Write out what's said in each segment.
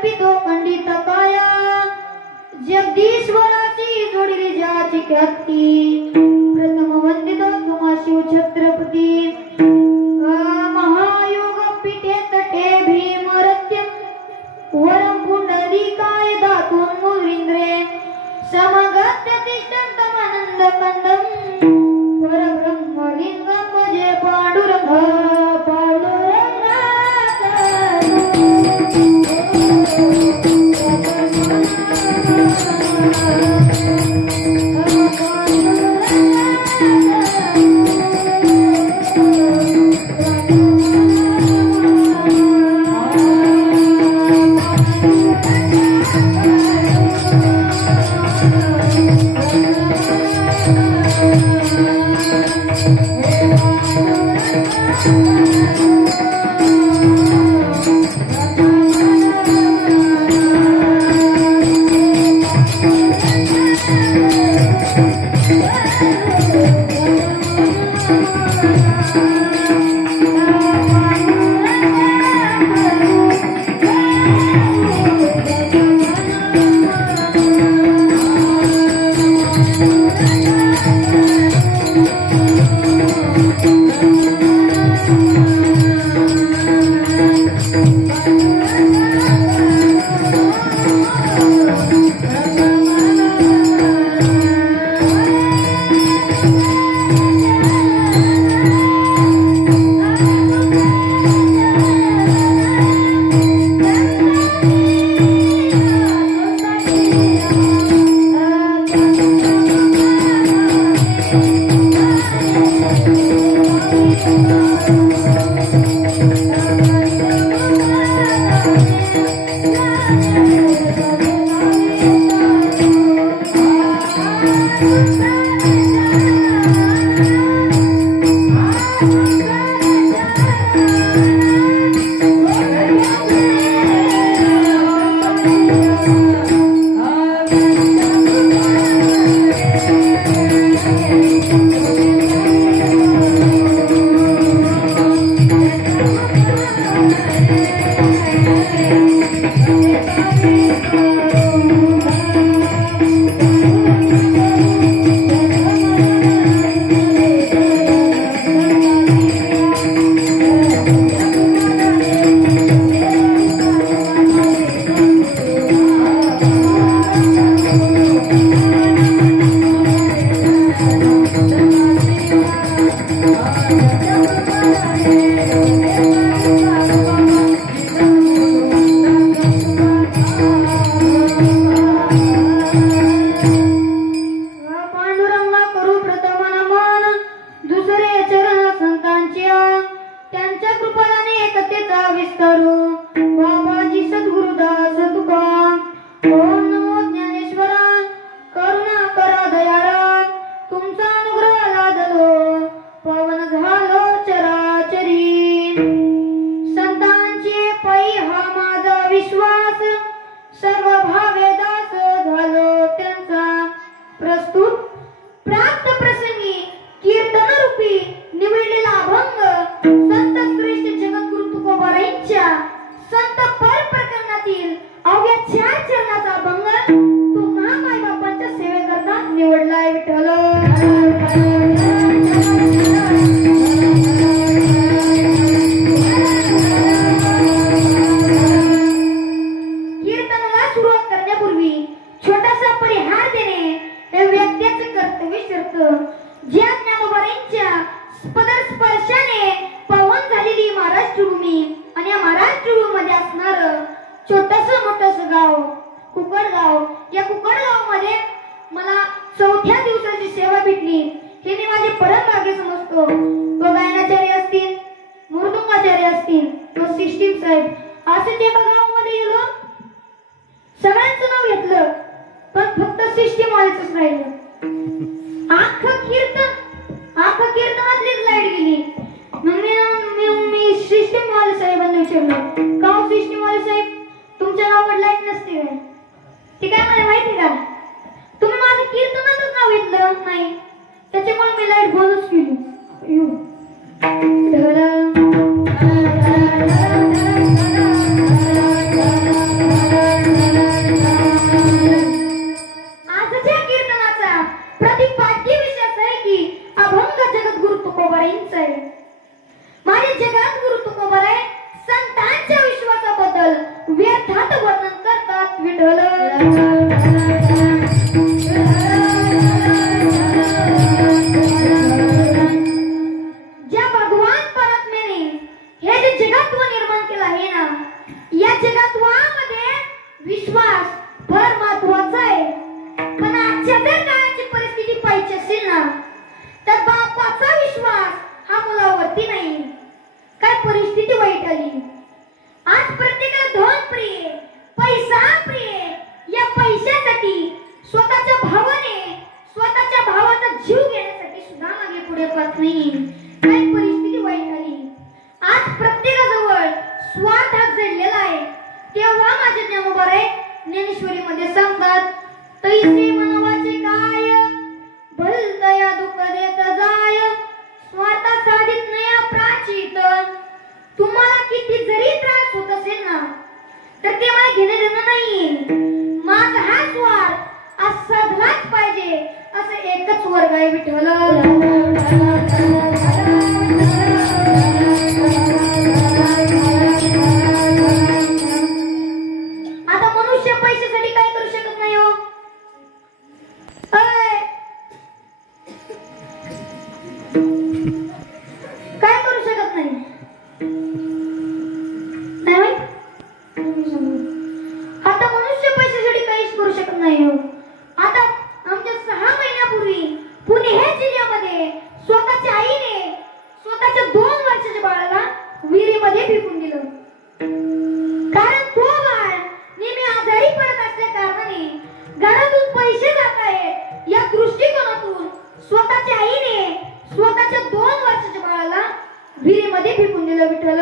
अर्पितो खंडित काया जगदीश्वराची जोडली ज्याची ख्याती प्रथम वंदितो तुम्हा शिव छत्रपती महायोग पीठे तटे भीमरत्यम वरम पुंडलिकाय दातुं मुरींद्रे समगत्य तिष्ठन्तमानन्द कंदम परब्रह्मलिंगम भजे पांडुरंग त्याच्यामुळे मी लाईट बंदच केली. भाग जडलेला आहे तेव्हा माझे ज्ञानोबा रे ज्ञानेश्वरी मध्ये सांगतात तैसे मनवाचे काय भलतया दुःख देत जाय स्वार्थ साधित नया प्राचित तुम्हाला किती जरी त्रास होत असेल ना तर ते मला घेणे देणं नाही माझा हा स्वार्थ आज साधलाच पाहिजे असं एकच वर्ग आहे विठ्ठल आता मनुष्य पैशासाठी काही करू शकत नाही हो काय करू शकत नाही आता मनुष्य पैशासाठी काहीच करू शकत नाही हो आता आमच्या 6 महिन्यापूर्वी पुणे हे जिल्ह्यामध्ये स्वतःच्या आईने स्वतःच्या 2 वर्षाच्या बाळाला विहिरीमध्ये फेकून दिलं कारण तो बाळ नेहमी आजारी पडत असल्या कारणाने घरातून पैसे जात आहेत या दृष्टिकोनातून स्वतःच्या आईने स्वतःच्या 2 वर्षाच्या बाळाला विहिरीमध्ये फेकून दिलं विठ्ठल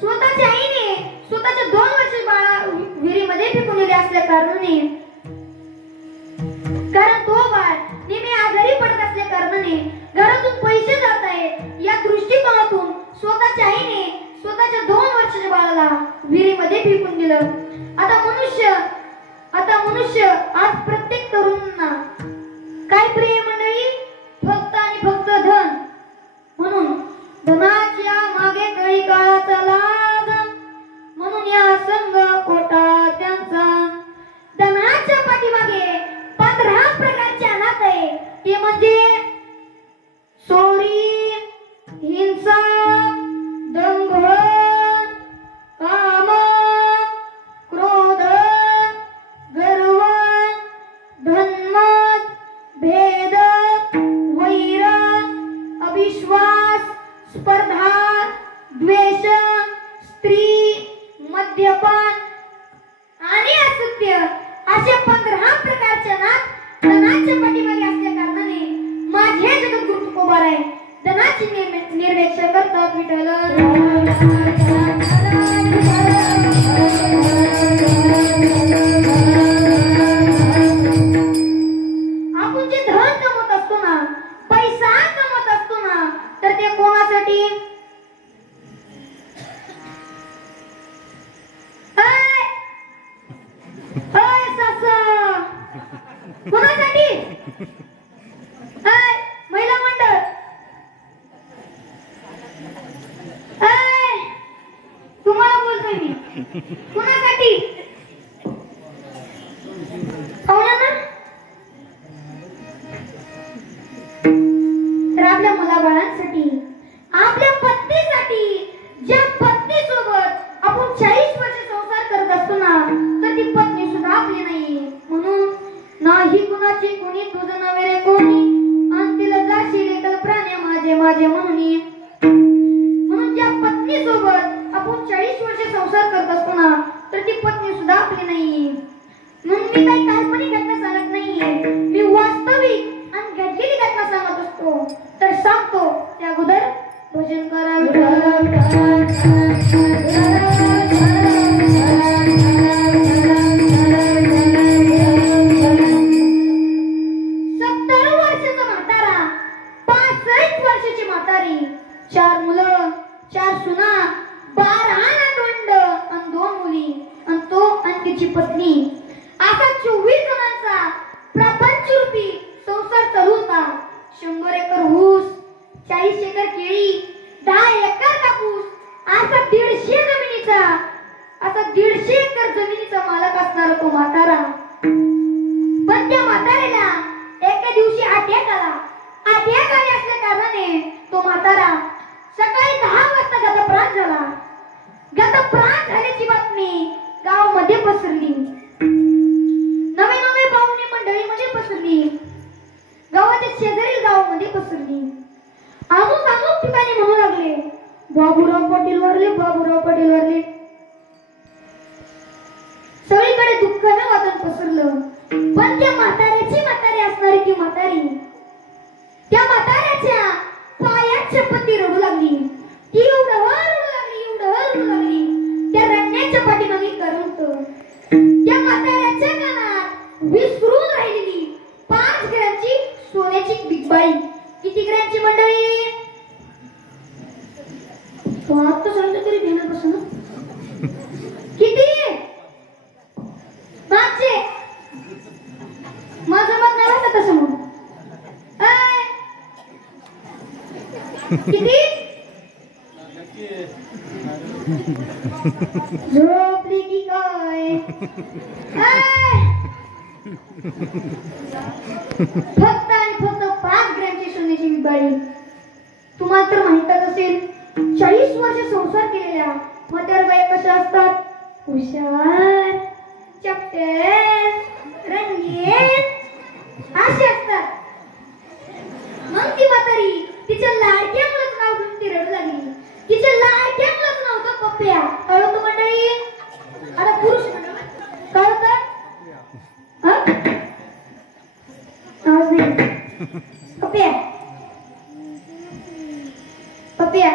स्वतःच्या आईने स्वतःच्या 2 वर्षाच्या बाळा विहिरीमध्ये फेकून दिले असल्या कारणाने कारण तो बाळ नेहमी आजारी पडत असल्या कारणाने घरातून पैसे जात आहेत या दृष्टिकोनातून स्वतःच्या आईने स्वतःच्या 2 वर्षाच्या बाळाला विहिरीमध्ये फेकून दिलं आता मनुष्य आज प्रत्येक तरुणांना काय प्रिय मंडळी फक्त आणि फक्त धन म्हणून धनाच्या मागे कळी काळाचा लाग म्हणून या संघ कोटा त्यांचा धनाच्या पाठीमागे 15 प्रकारचे अनाथ आहे ते म्हणजे चोरी हिंसा दंभ काम क्रोध गर्व धन्मत भेद वैर अविश्वास स्पर्धा द्वेष स्त्री मद्यपान आणि असत्य असे 15 प्रकारचे नाथ धनाच्या पाठीमागे असल्या कारणाने माझे जगद्गुरु तुकोबा आहे धनाची निर्वेक्षा करतात विठ्ठल आपण जे धन कमवत असतो ना पैसा कमवत असतो ना तर ते कोणासाठी कोणासाठी महिला मंडळ तुम्हाला बोलतोय मी कोणासाठी ना तर आपल्या मुलाबाळांसाठी आपल्या पत्नीसाठी ज्या पत्नीसोबत आपण 40 वर्ष संसार करत असतो ना तर ती पत्नी सुद्धा आपली नाही म्हणून नाही कुणाची कोणी तुझं नव्हे रे कोणी अंतिला जाशील कल्पना माझे माझे म्हणून ज्या पत्नी सोबत आपण 40 वर्ष संसार करत असतो ना तर ती पत्नी सुद्धा आपली नाही म्हणून मी काही काल्पनिक घटना सांगत नाहीये मी वास्तविक आणि घडलेली घटना सांगत असतो तर सांगतो त्या अगोदर भजन करावे 4 मुलं 4 सुना 12 नातवंड आणि 2 मुली आणि तो आणि तिची पत्नी असा 24 जणांचा प्रपंचरूपी संसार चालू होता 100 एकर ऊस 40 एकर केळी 10 एकर कापूस असा 150 एकर जमिनीचा मालक असणारा तो म्हातारा पण त्या म्हाताऱ्याला एका दिवशी अटॅक आली असल्या कारणाने तो म्हातारा सकाळी 10 वाजता गतप्राण झाला गतप्राण झाल्याची बातमी गावामध्ये पसरली नवे पाहुणे मंडळीमध्ये पसरली गावाच्या शेजारील गावामध्ये पसरली अमुक ठिकाणी म्हणू लागले बाबूराव पाटील वारले सगळीकडे दुःखाने वातावरण पसरलं पण त्या म्हातारी असणार सोन्याची बिगबाई किती ग्रॅमची मंडळी? तो आता सांगितलं तरी घेणार कसं ना? किती? 500. माझं मत नाही वाटत तसं मग. किती? झोपली की काय? फक्त आणि फक्त 5 ग्रॅमची सोन्याची बिगबाई. तुम्हाला तर माहितच असेल 40 वर्ष संसार केलेल्या म्हातार बाई कशा असतात? हुशार, चपटे, रंगीत अशी असतात. मग ती म्हातारी तिच्या लाडक्या मुलाचं नाव घेऊन ती रडू लागली. तिच्या लाडक्या मुलाचं नाव होतं पप्प्या. कळतं मंडळी? आता पुरुष कळतं? आवाज नाही. पप्प्या पप्प्या.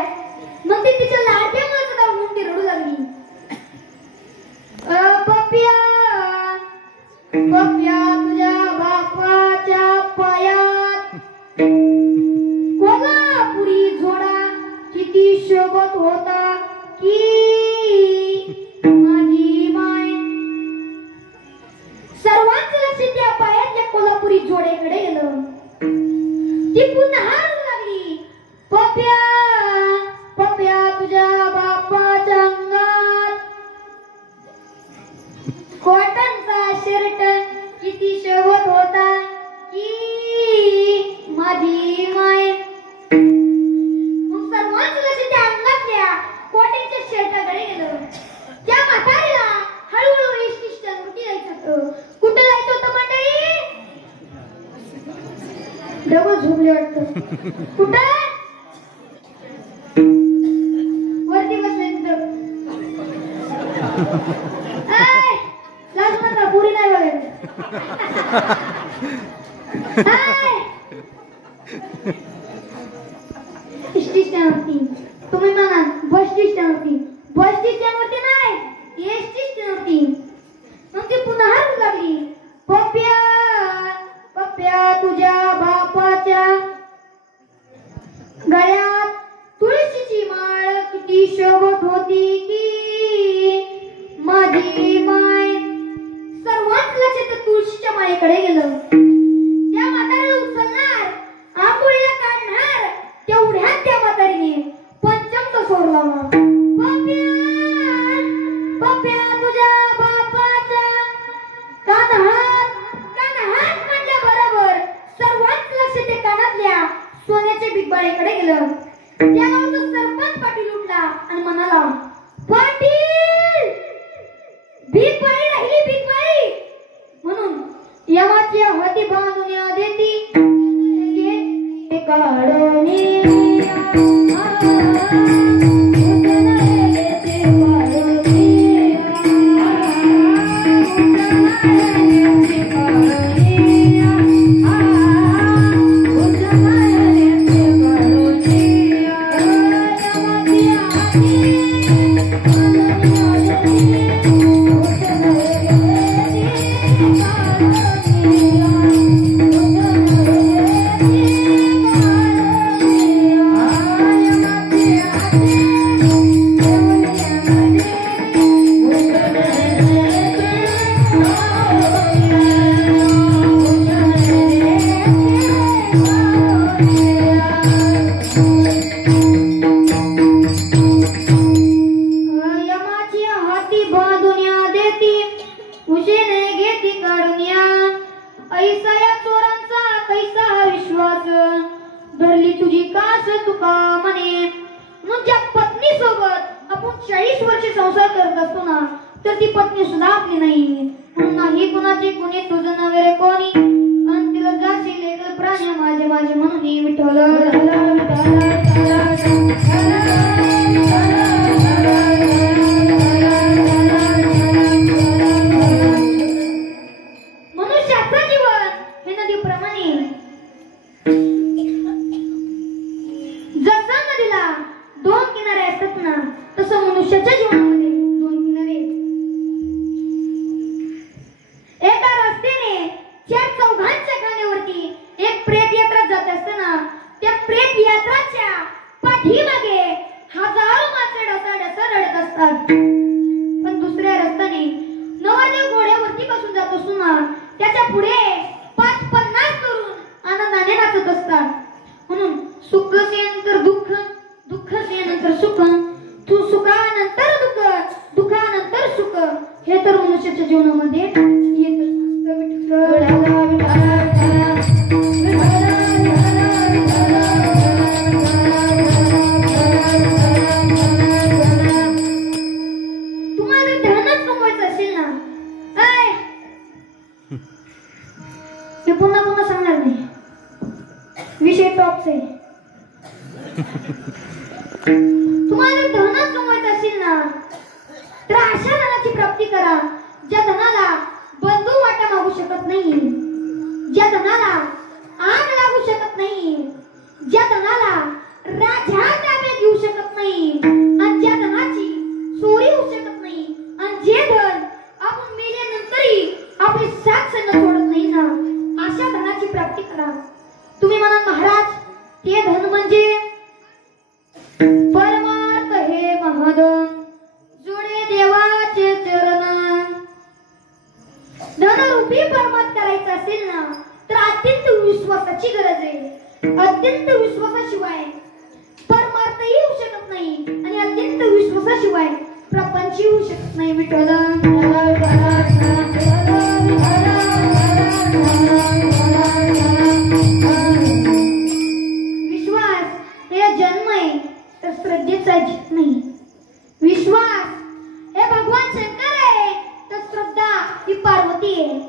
मग ती तिच्या लाडक्या मुलाचं नाव घेऊन ती रडू लागली. पप्प्या पप्प्या तुझ्या बापाच्या पायात कोल्हापुरी झोडा किती शोभत होता की माझी माय. सर्वांचं लक्ष त्या पायातल्या कोल्हापुरी जोड्याकडे गेलं. ती पुन्हा हारू लागली. पप्प्या पप्प्या तुझ्या बापाच्या अंगात कॉटनचा शर्ट किती शोभत होता की माझी माय. मग सर्वांचं लक्ष त्या अंगातल्या कॉटनच्या शर्टाकडे गेलं. त्या म्हातारीला हळूहळू एसटी स्टँडवरती जायचं होतं. कुठं जायचं होतं मंडळी? डबल झोपले वाटतं. कुठं? वरती बसले तिथं. लाजू नका, पुरी नाही बघायचं. एसटी स्टँडवरती. तुम्ही म्हणा बस स्टँडवरती. बस स्टँडवरती नाही, एसटी स्टँडवरती. मग ती पुन्हा हारू लागली. पप्प्या पप्प्या तुझ्या बापाच्या गळ्यात तुळशीची माळ किती शोभत होती की माझी माय. सर्वात लक्ष त्या तुळशीच्या माळेकडे गेलं. त्या म्हातारीला उचलणार, आंघोळीला काढणार, तेवढ्यात त्या म्हातारीने पंचमचा सोर लावला. पप्प्या पप्प्या तुझ्या बापाच्या कानहात कानहात म्हणल्या बरोबर सर्वात लक्ष ते कानातल्या सोन्याच्या बिगबाळीकडे गेलं. त्या गावचा सरपंच पाटील उठला आणि म्हणाला, पाटील बिगबाळी राहिली बिगबाळी म्हणून यमाची हाती बांधून या देती काढणी. धरली तुझी कास तुका म्हणे. तुझ्या पत्नी सोबत आपण 40 वर्ष संसार करत असतो ना, तर ती पत्नी सुद्धा आपली नाही. म्हणून नाही कुणाची कुणी तुझं नव्हे रे कोणी. आणि तिला जाशील लेकर प्राणी माझे माझे म्हणून विठ्ठल. मनुष्याचं जीवन हे नदीप्रमाणे. जसं नदीला 2 किनारे असतात ना, तसं मनुष्याच्या जीवनामध्ये 2 किनारे. एका रस्त्याने 4 चौघांच्या खाण्यावरती एक प्रेत टॉपच आहे. तुम्हाला धनच कमवायचं असेल ना तर अशा धनाची प्राप्ती करा ज्या धनाला बंधू वाटा मागू शकत नाही, ज्या धनाला आग लागू शकत नाही, ज्या धनाला राजा ताब्यात घेऊ शकत नाही, आणि ज्या धनाची चोरी होऊ शकत नाही, आणि जे धन आपण मेल्यानंतरही आपली साथ संग सोडत नाही ना अशा धनाची प्राप्ती करा. तुम्ही म्हणाल महाराज ते धन म्हणजे परमार्थ हे महाधन जोडे देवाचे चरण. धनरूपी परमार्थ करायचं असेल ना तर अत्यंत विश्वासाची गरज आहे. अत्यंत विश्वासाशिवाय परमार्थही होऊ शकत नाही आणि अत्यंत विश्वासाशिवाय प्रपंच होऊ शकत नाही. विठ्ठल विश्वास हे जन्म आहे तर श्रद्धेचा जित नाही. विश्वास हे भगवान शंकर आहे तर श्रद्धा ही पार्वती आहे.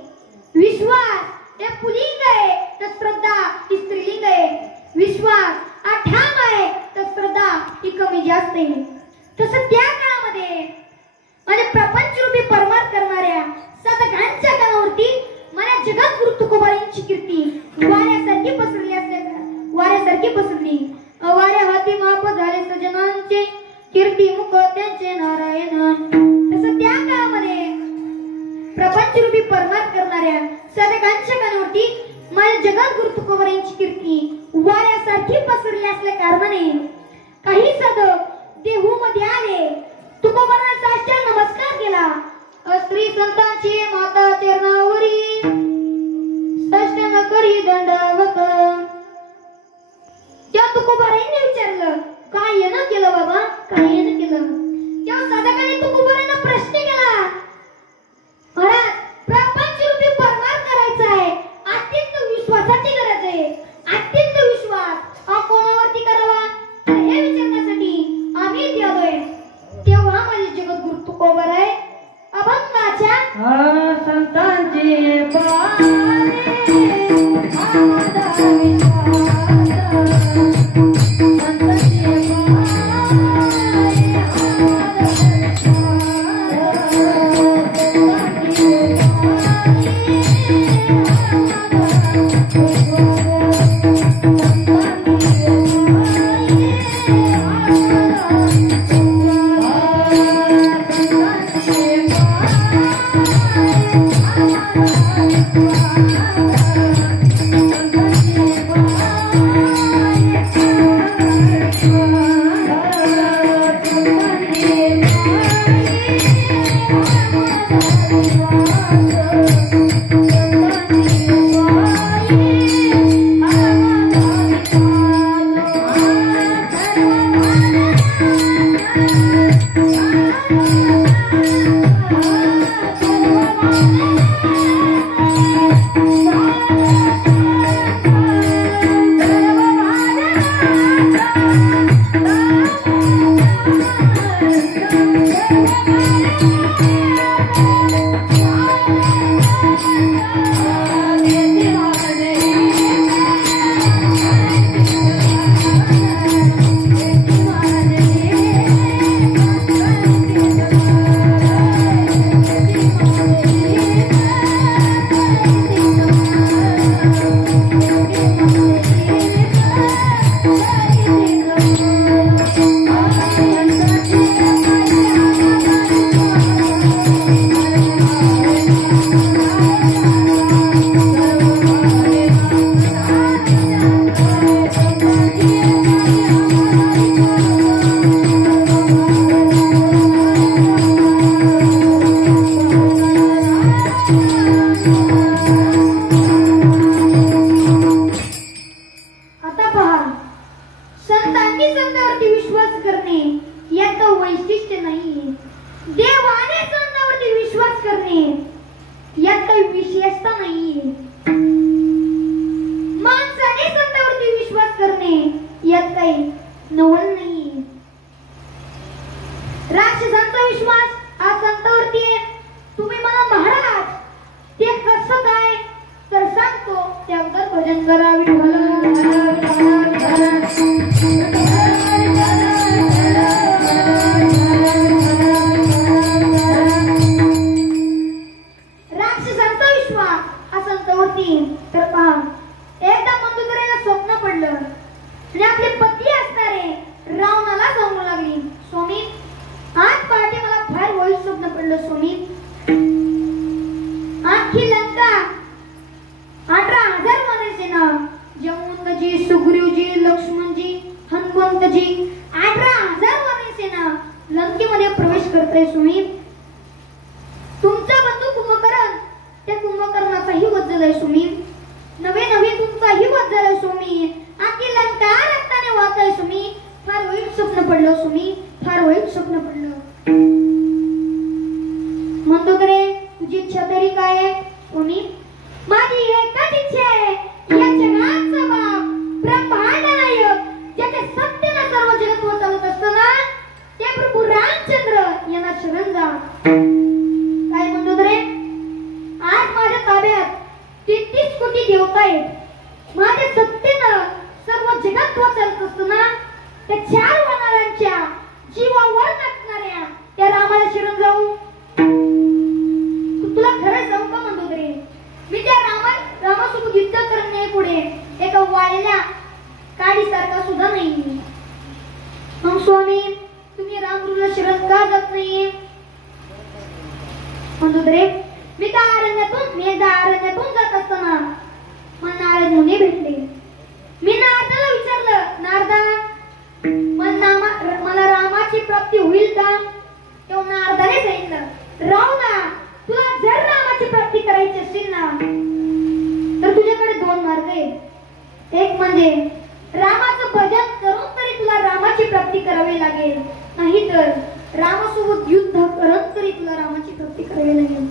विश्वास हे पुल्लिंग आहे तर श्रद्धा ही स्त्रीलिंग आहे. विश्वास हा ठाम आहे तर श्रद्धा ही कमी जास्त आहे. तसं त्या काळामध्ये म्हणजे प्रपंचरूपी परमार्थ करणाऱ्या साधकांच्या कानावरती मला जगद्गुरु तुकोबारायांची कीर्ती वाऱ्यासारखी पसरली वाऱ्यासारखी पसरली. वाऱ्या हाती माप झाले सजनांचे कीर्ती मुख त्यांचे नारायण. तसं त्या काळामध्ये प्रपंचरूपी परमार्थ करणाऱ्या साधकांच्या कानावरती मला जगद्गुरु तुकोबारायांची कीर्ती वाऱ्यासारखी पसरली असल्या कारणाने काही साधक देहू मध्ये आले. तुकोबारांना साष्टांग नमस्कार केला. स्त्री संतांची माता चरणावरी साष्टांग करी दंडवत. त्या तुकोबारांनी विचारलं काय येणं केलं बाबा, काय येणं केलं. तेव्हा साधकाने तुकोबारांना प्रश्न केला महाराज प्रपंचरूपी परमार्थ करायचा आहे, अत्यंत विश्वासाची गरज आहे. अत्यंत विश्वास हा कोणावरती करावा हे विचारण्यासाठी आम्ही इथे आलोय. तेव्हा माझे जगद्गुरु तुकोबाराय अभंगाच्या संतांची यात काही विशेषता नाहीये. माणसाने संतांवरती विश्वास करणे यात काही नवल नाहीये. राक्षसांचा विश्वास हा संतांवरती आहे. तुम्ही मला महाराज ते कसं काय तर सांगतो. त्याबद्दल भजन करा विठ्ठल. सुग्रीवजी, लक्ष्मणजी, हनुमंतजी 18,000 वानरी सेना लंकेमध्ये प्रवेश करते स्वामी. तुमचा बंधू कुंभकर्ण, त्या कुंभकर्णाचाही वध झालाय स्वामी. नवे नवे तुमचाही वध झालाय स्वामी. आखी लंका रक्ताने वाहताय स्वामी. फार वाईट स्वप्न पडलं स्वामी, फार वाईट स्वप्न पडलं. म्हणतो रे तुझी इच्छा तरी काय आहे स्वामी? माझी एकच इच्छा आहे, या जगाचा बाप ब्रह्मांड नायक ज्याचे सत्तेने सर्व जगत चालत असताना ते प्रभू रामचंद्र यांना शरण जा. काय म्हणतो रे? आज माझ्या ताब्यात 33 कोटी देवता आहेत. माझ्या सत्तेनं सर्व जगत चालत असताना त्या 4 वानरांच्या जीवावर नाचणाऱ्या त्या रामाला शरण जाऊ. तुला खरं जाऊ का म्हणतो रे? मी त्या रामासोबत युद्ध करणे पुढे एका वाळलेल्या काडीसारखा सुद्धा नाही. मग स्वामी तुम्ही रामगुरूला शरण का जात नाही म्हणतो रे? मी एकदा अरण्यातून जात असताना मला नारद मुनी भेटले. मी नारदाला विचारलं, नारदा मला रामाची प्राप्ती होईल का? तेव्हा नारदाने सांगितलं, रावणा तुला जर रामाची प्राप्ती करायची असेल ना तर तुझ्याकडे 2 मार्ग आहेत. एक म्हणजे रामाचं भजन करून तरी तुला रामाची प्राप्ती करावी लागेल, नाहीतर रामासोबत युद्ध करत तरी तुला रामाची प्राप्ती करावी लागेल.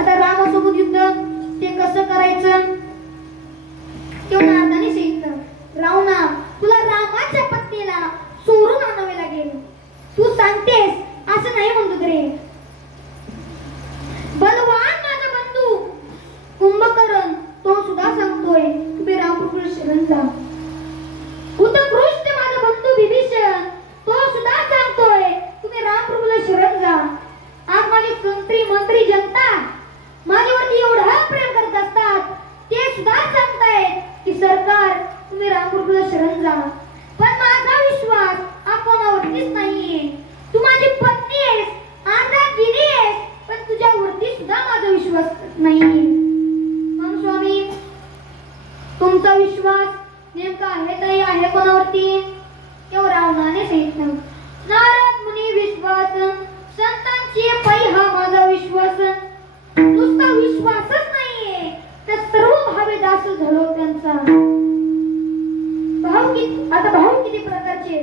आता रामासोबत युद्ध ते कसं करायचं? तेव्हा नारदाने सांगितलं, रावणा तुला रामाच्या पत्नीला चोरून आणावे लागेल. तू सांगतेस असं नाही म्हणतो रे. बलवान माझा बंधू कुंभकर्ण तो सुद्धा सांगतोय तुम्ही रामप्रभूला शरण जा. उत्कृष्ट माझा बंधू विभीषण तो सुद्धा सांगतोय तुम्ही रामप्रभूला शरण जा. आज माझे मंत्री जनता माझ्यावरती एवढं प्रेम करत असतात, ते सुद्धा सांगतायत की सरकार तुम्ही रामप्रभूला शरण जा. पण माझा विश्वास कोणावरतीच नाहीये. तू माझी पत्नी आहेस, आज्ञागिरी आहेस, पण तुझ्यावरती सुद्धा माझा विश्वास नाहीये. मग स्वामी तुमचा विश्वास नेमका आहे तरी आहे कोणावरती? तेव्हा रावणाने सांगितलं, नारद मुनी विश्वास संतांची पै हा माझा विश्वास. नुसता विश्वासच नाहीये तर सर्व भावे दास झालो त्यांचा. भाव किती प्रकारचे?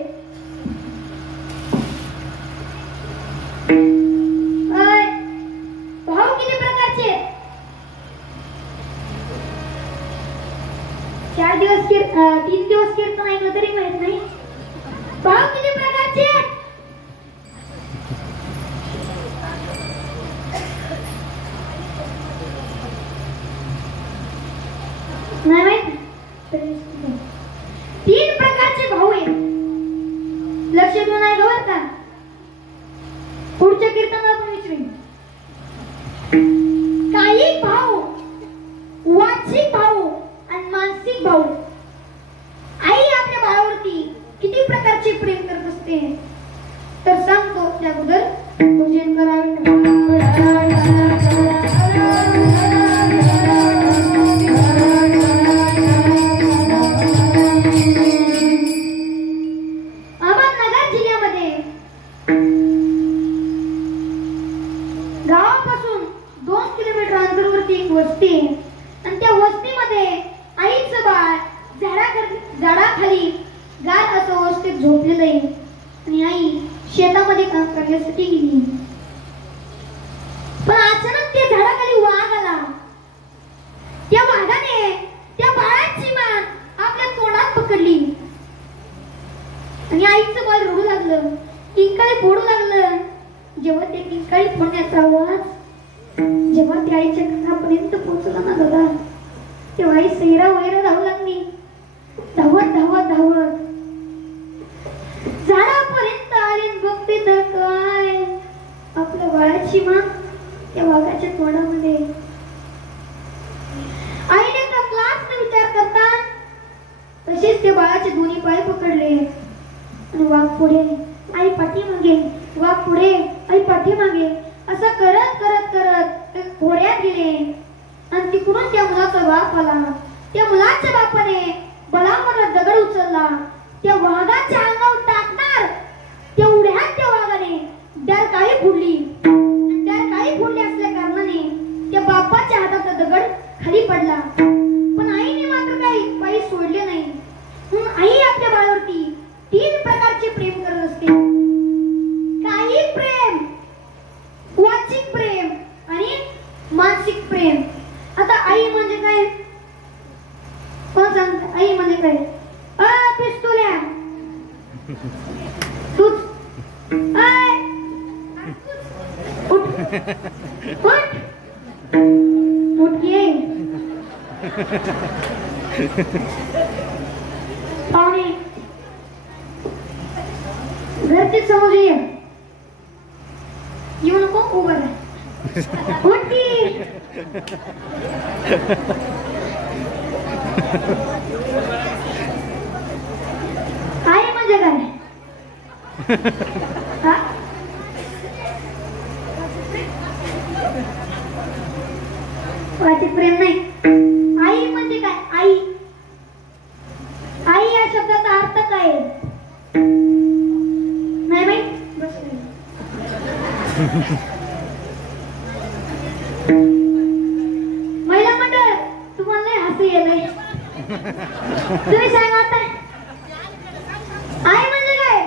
भाव किती प्रकारचे? 3 दिवस कीर्तन ऐकलं तरी माहित नाही. भाव किती प्रकारचे? नाही माहित? 3 प्रकारचे भाव आहेत. लक्ष देऊन ऐका बरं का. पुढच्या कीर्तनात आपण विचारू. कायिक भाव, वाचिक भाव आणि मानसिक भाव. आई आपल्या बाळावरती किती प्रकारचे प्रेम करत असते तर सांगतो. त्या अगोदर भजन करावे. गावापासून 2 किलोमीटर अंतरावरती एक वस्ती आहे आणि त्या वस्तीमध्ये आईचं बाळ झाडाखाली गार असं अवस्थेत झोपलेलं आहे आणि आई शेतामध्ये काम करण्यासाठी गेली. पण अचानक त्या झाडाखाली वाघ आला. त्या वाघाने त्या बाळाची मान आपल्या तोंडात पकडली आणि आईचं बाळ रडू लागलं, किंकाळी फोडू लागलं. जेव्हा ते किंकाळी फोडण्याचा आवाज जेव्हा त्या आईच्या कानापर्यंत पोहोचला ना दादा, तेव्हा आई सैरा वैरा धावू लागली. धावत धावत धावत झाडापर्यंत आली. बघते तर काय, आपल्या बाळाची मान त्या वाघाच्या तोंडामध्ये. आईने तर क्लासने विचार करता तसेच ते बाळाचे दोन्ही पाय पकडले आणि वाघ पुढे, आई पाठीमागे, वाघ पुढे, आई पाठीमागे असं करत करत करत घोड्यात गेले आणि तिकडून त्या मुलाचा बाप आला. त्या मुलाच्या बापाने बळावर होता त्या वाघाच्या अंगावर टाकणार तेवढ्यात त्या वाघाने डरकाळी फोडली. डरकाळी फोडली असल्या कारणाने त्या बापाच्या हातात दगड खाली पडला. पण आईने मात्र काही सोडले नाही. आई आपल्या बाळावरती 3 प्रकारचे प्रेम करत असते. काही प्रेम, वाचिक प्रेम आणि मानसिक प्रेम. आता आई म्हणजे काय? कोण सांगत? आई म्हणजे काय? पिस्तुल्या तूच उठ उठ उठ ये पाहुणे घरचे समोर येऊ नको, उभं राहा. उठ की. आई म्हणजे काय? हा? वाचिक प्रेम नाही. आई म्हणजे काय? आई आई या शब्दाचा अर्थ काय? नाही माहित? बस महिला मंडळ तुम्हाला नाही हसू येत. तुम्ही सांगा आता आई म्हणजे काय?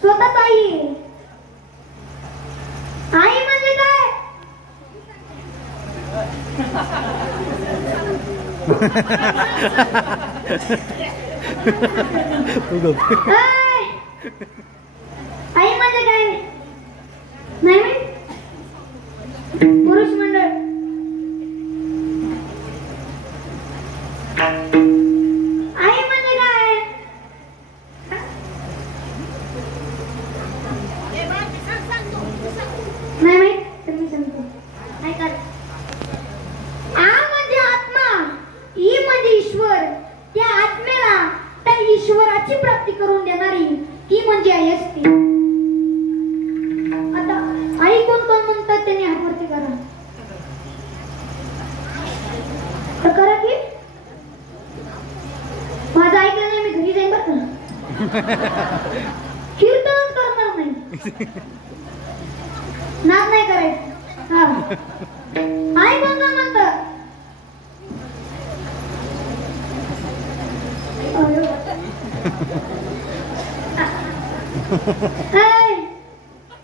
स्वतःच आई. आई म्हणजे काय? आई म्हणजे काय? नाही माहित? पुरुष मंडळ आई म्हणजे काय? नाही माहित? तर मी सांगतो. ऐका. आ म्हणजे आत्मा, ई म्हणजे ईश्वर. त्या आत्म्याला त्या ईश्वराची प्राप्ती करून देणारी ती म्हणजे आई असते. आता आई कोण कोण म्हणतात त्यांनी हात वरती करा. तर करा की. माझं ऐकलं नाही, मी घरी जाईन बरं का. कीर्तन करणार नाही, नाद नाही करायचं. हा आई कोण कोण म्हणतात?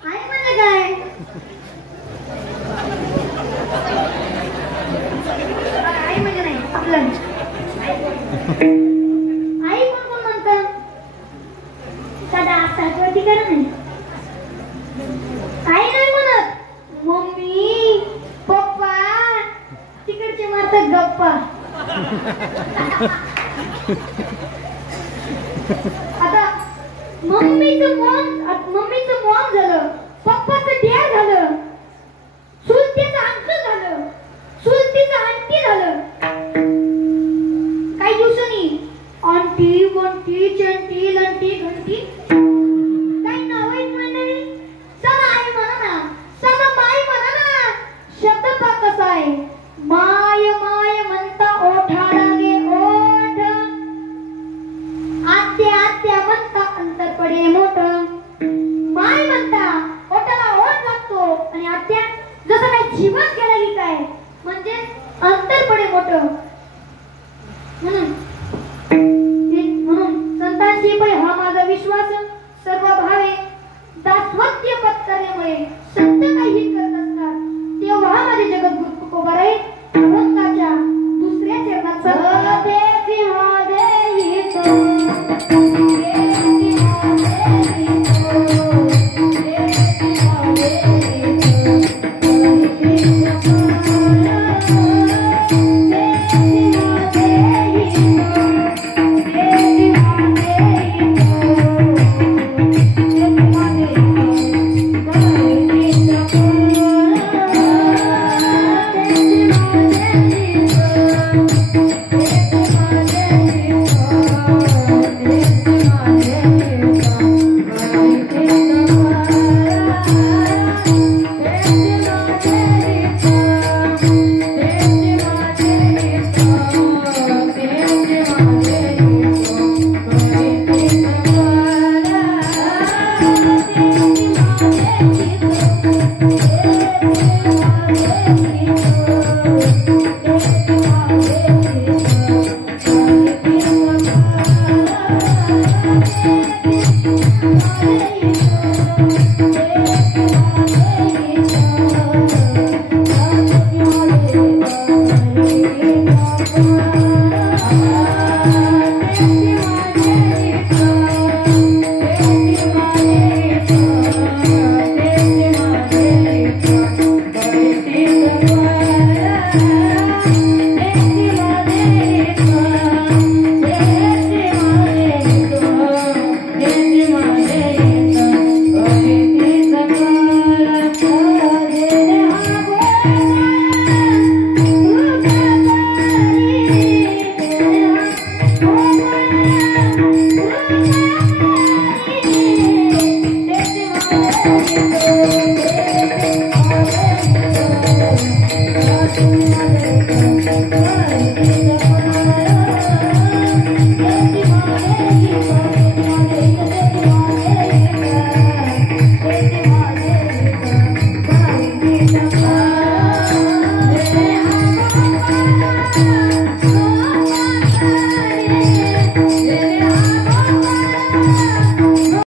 आई म्हणजे काय? आई म्हणजे नाही आपलं. आई कोण कोण म्हणतात? सदा साठवती करा नाही. आई नाही म्हणत. मम्मी पप्पा तिकडचे मारतात गप्पा. आता मम्मीचं मॉम झालं, पप्पाचं डॅड झालं, चुलतीचं अंकल झालं, चुलतीचं आंटी झालं. काही दिवसांनी आंटी बंटी चंटी लंटी घंटी काही नाव आहेत मंडळी. सगळं आई म्हणा ना, सगळं माय म्हणा ना. शब्द पहा कसा आहे. माय माय म्हणता ओठाडा गे ओठ. आत्या आत्या म्हणता अंतर पडे मोठं. माय म्हणता ओठाला ओठ लागतो आणि आत्या जसं काही जीवन केलं की काय म्हणजे अंतर पडे मोठं. म्हणून संतांची पै हा माझा विश्वास. सर्व भावे दासवत्य पत्करल्यामुळे संत काही करत असतात. तेव्हा माझे जगद्गुरु तुकोबा रे अभंगाच्या दुसऱ्या चरणात